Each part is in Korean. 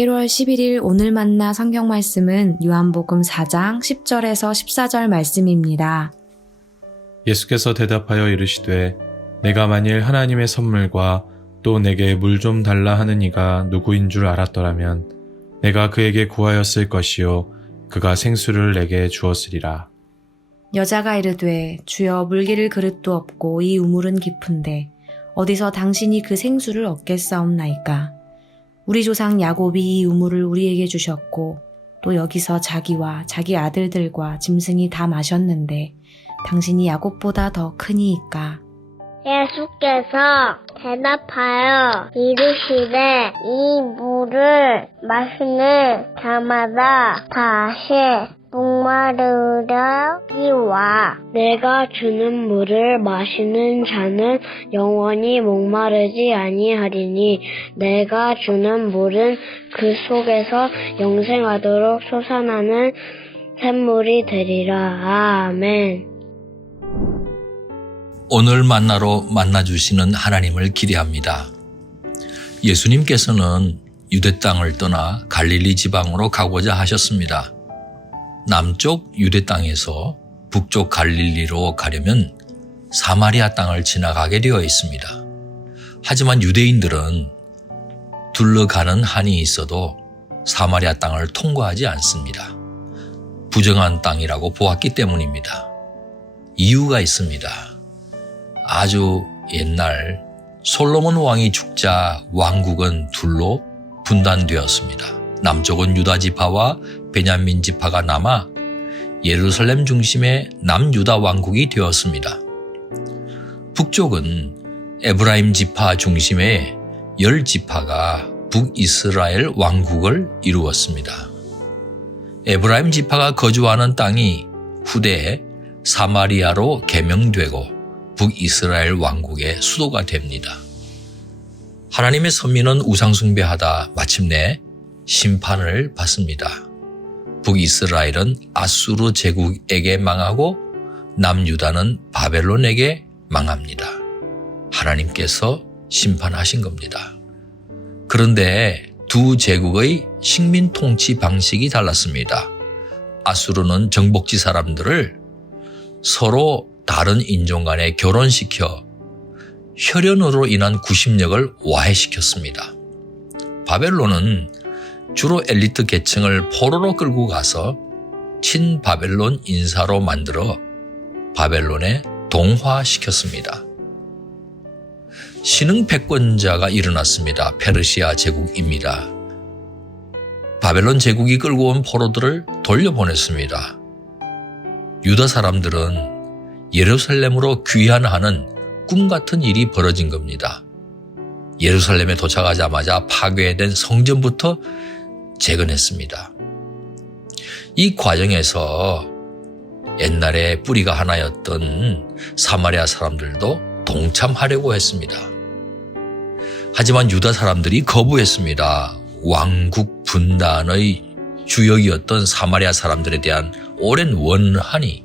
1월 11일 오늘 만나 성경 말씀은 요한복음 4장 10절에서 14절 말씀입니다. 예수께서 대답하여 이르시되 내가 만일 하나님의 선물과 또 내게 물 좀 달라 하는 이가 누구인 줄 알았더라면 내가 그에게 구하였을 것이요 그가 생수를 내게 주었으리라. 여자가 이르되 주여 물기를 그릇도 없고 이 우물은 깊은데 어디서 당신이 그 생수를 얻겠사옵나이까. 우리 조상 야곱이 이 우물을 우리에게 주셨고 또 여기서 자기와 자기 아들들과 짐승이 다 마셨는데 당신이 야곱보다 더 크니이까. 예수께서 대답하여 이르시되 이 물을 마시는 자마다 다시 목마르려니와 내가 주는 물을 마시는 자는 영원히 목마르지 아니하리니 내가 주는 물은 그 속에서 영생하도록 솟아나는 샘물이 되리라. 아멘. 오늘 만나로 만나주시는 하나님을 기대합니다. 예수님께서는 유대 땅을 떠나 갈릴리 지방으로 가고자 하셨습니다. 남쪽 유대 땅에서 북쪽 갈릴리로 가려면 사마리아 땅을 지나가게 되어 있습니다. 하지만 유대인들은 둘러가는 한이 있어도 사마리아 땅을 통과하지 않습니다. 부정한 땅이라고 보았기 때문입니다. 이유가 있습니다. 아주 옛날 솔로몬 왕이 죽자 왕국은 둘로 분단되었습니다. 남쪽은 유다 지파와 베냐민 지파가 남아 예루살렘 중심의 남유다 왕국이 되었습니다. 북쪽은 에브라임 지파 중심의 10지파가 북이스라엘 왕국을 이루었습니다. 에브라임 지파가 거주하는 땅이 후대에 사마리아로 개명되고 북이스라엘 왕국의 수도가 됩니다. 하나님의 선민은 우상숭배하다 마침내 심판을 받습니다. 북이스라엘은 아수르 제국에게 망하고 남유다는 바벨론에게 망합니다. 하나님께서 심판하신 겁니다. 그런데 두 제국의 식민 통치 방식이 달랐습니다. 아수르는 정복지 사람들을 서로 다른 인종 간에 결혼시켜 혈연으로 인한 구심력을 와해시켰습니다. 바벨론은 주로 엘리트 계층을 포로로 끌고 가서 친바벨론 인사로 만들어 바벨론에 동화시켰습니다. 신흥 패권자가 일어났습니다. 페르시아 제국입니다. 바벨론 제국이 끌고 온 포로들을 돌려보냈습니다. 유다 사람들은 예루살렘으로 귀환하는 꿈같은 일이 벌어진 겁니다. 예루살렘에 도착하자마자 파괴된 성전부터 재건했습니다. 이 과정에서 옛날에 뿌리가 하나였던 사마리아 사람들도 동참하려고 했습니다. 하지만 유다 사람들이 거부했습니다. 왕국 분단의 주역이었던 사마리아 사람들에 대한 오랜 원한이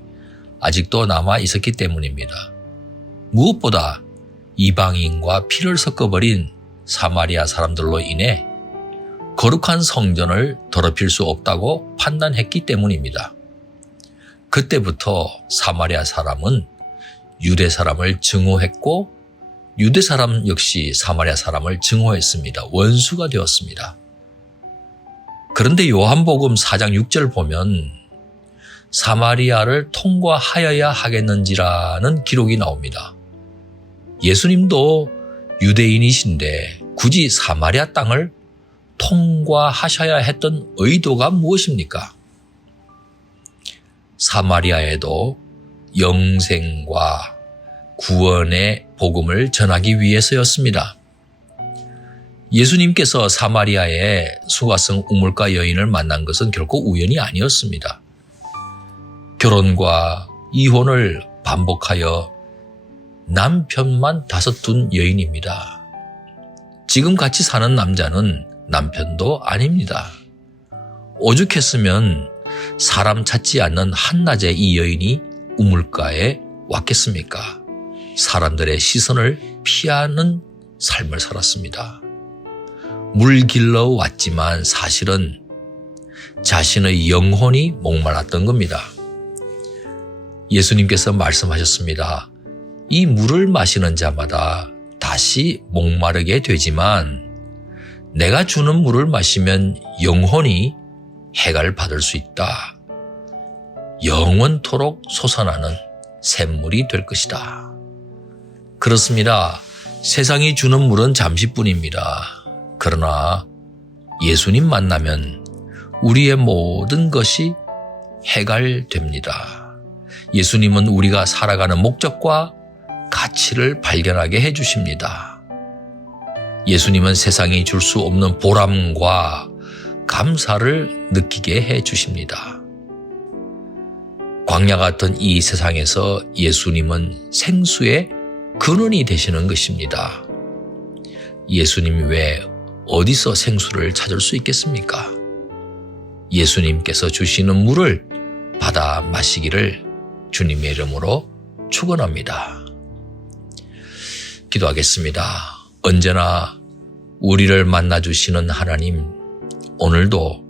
아직도 남아 있었기 때문입니다. 무엇보다 이방인과 피를 섞어버린 사마리아 사람들로 인해 거룩한 성전을 더럽힐 수 없다고 판단했기 때문입니다. 그때부터 사마리아 사람은 유대 사람을 증오했고 유대 사람 역시 사마리아 사람을 증오했습니다. 원수가 되었습니다. 그런데 요한복음 4장 6절 보면 사마리아를 통과하여야 하겠는지라는 기록이 나옵니다. 예수님도 유대인이신데 굳이 사마리아 땅을 통과하셔야 했던 의도가 무엇입니까? 사마리아에도 영생과 구원의 복음을 전하기 위해서였습니다. 예수님께서 사마리아의 수가성 우물가 여인을 만난 것은 결코 우연이 아니었습니다. 결혼과 이혼을 반복하여 남편만 5둔 여인입니다. 지금 같이 사는 남자는 남편도 아닙니다. 오죽했으면 사람 찾지 않는 한낮에 이 여인이 우물가에 왔겠습니까? 사람들의 시선을 피하는 삶을 살았습니다. 물 길러 왔지만 사실은 자신의 영혼이 목말랐던 겁니다. 예수님께서 말씀하셨습니다. 이 물을 마시는 자마다 다시 목마르게 되지만 내가 주는 물을 마시면 영혼이 해갈 받을 수 있다. 영원토록 솟아나는 샘물이 될 것이다. 그렇습니다. 세상이 주는 물은 잠시뿐입니다. 그러나 예수님 만나면 우리의 모든 것이 해갈됩니다. 예수님은 우리가 살아가는 목적과 가치를 발견하게 해주십니다. 예수님은 세상이 줄 수 없는 보람과 감사를 느끼게 해주십니다. 광야 같은 이 세상에서 예수님은 생수의 근원이 되시는 것입니다. 예수님이 왜 어디서 생수를 찾을 수 있겠습니까? 예수님께서 주시는 물을 받아 마시기를 주님의 이름으로 축원합니다. 기도하겠습니다. 언제나 우리를 만나주시는 하나님, 오늘도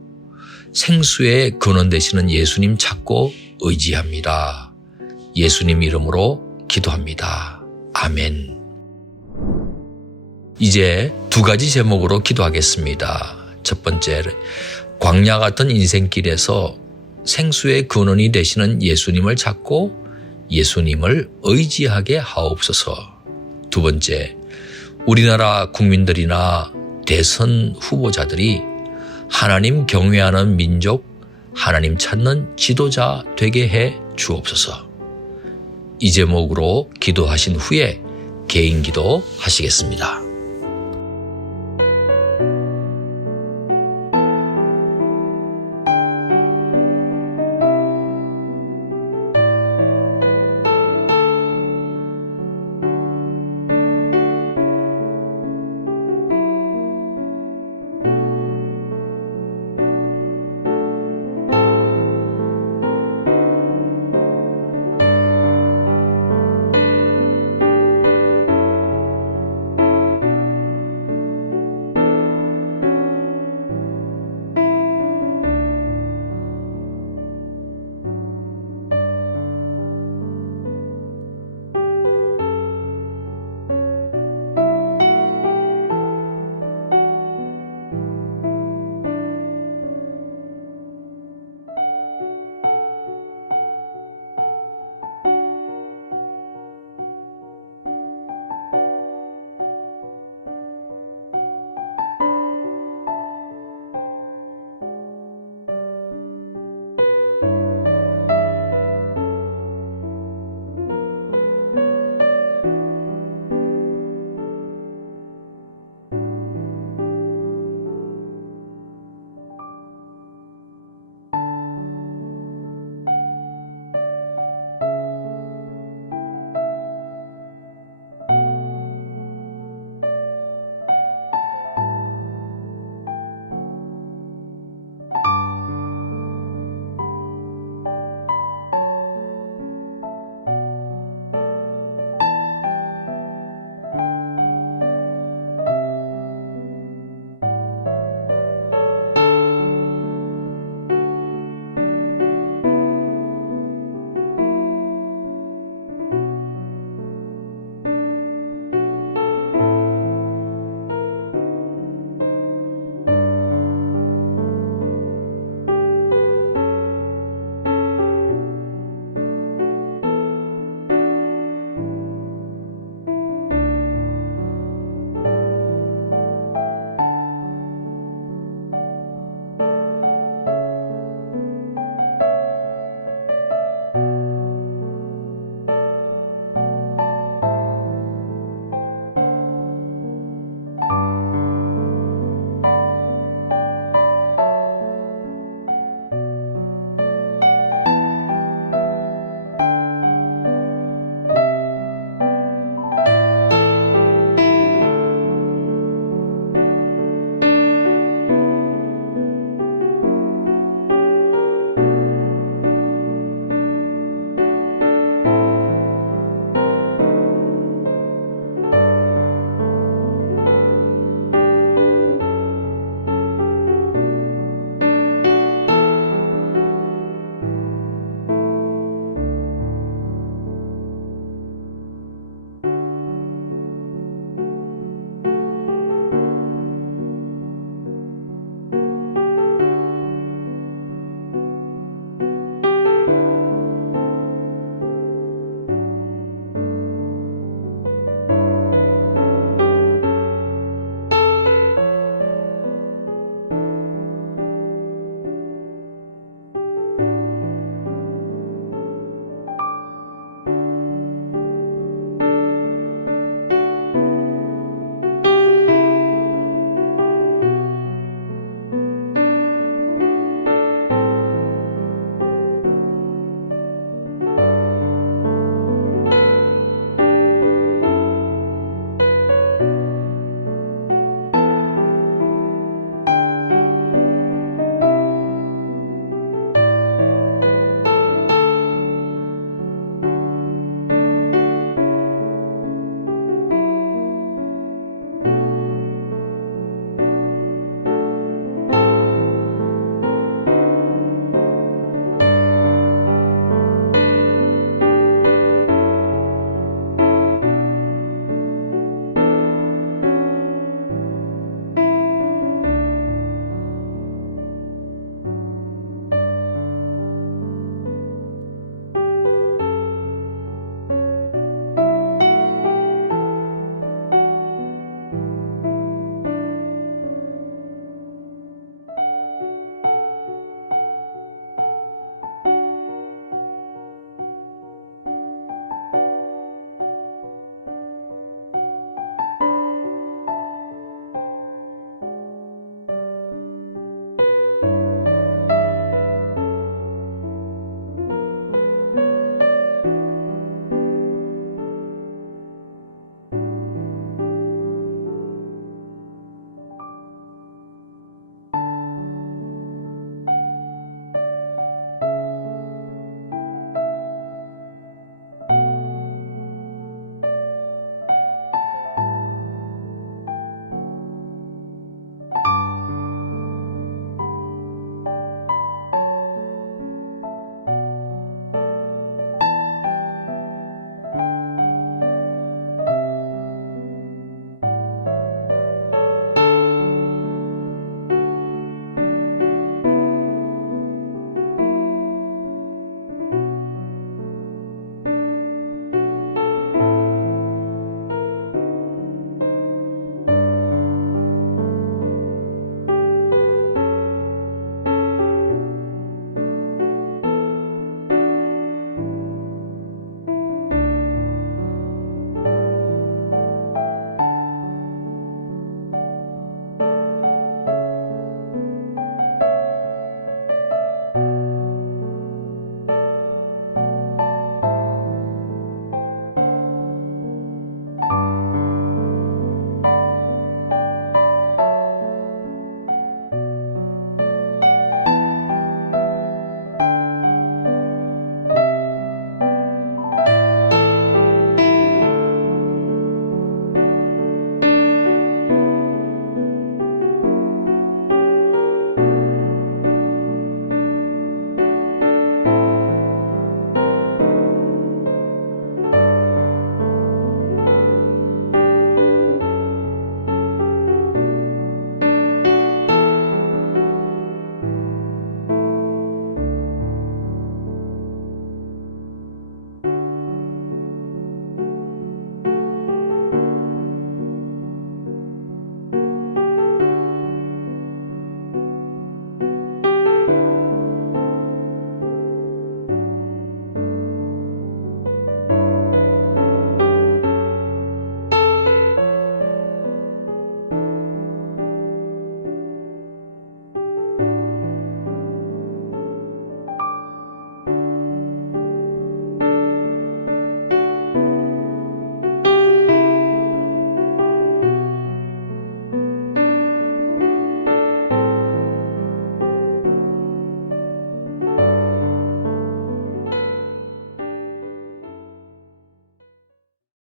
생수의 근원 되시는 예수님 찾고 의지합니다. 예수님 이름으로 기도합니다. 아멘. 이제 두 가지 제목으로 기도하겠습니다. 첫 번째, 광야 같은 인생길에서 생수의 근원이 되시는 예수님을 찾고 예수님을 의지하게 하옵소서. 두 번째, 우리나라 국민들이나 대선 후보자들이 하나님 경외하는 민족, 하나님 찾는 지도자 되게 해 주옵소서. 이 제목으로 기도하신 후에 개인 기도 하시겠습니다.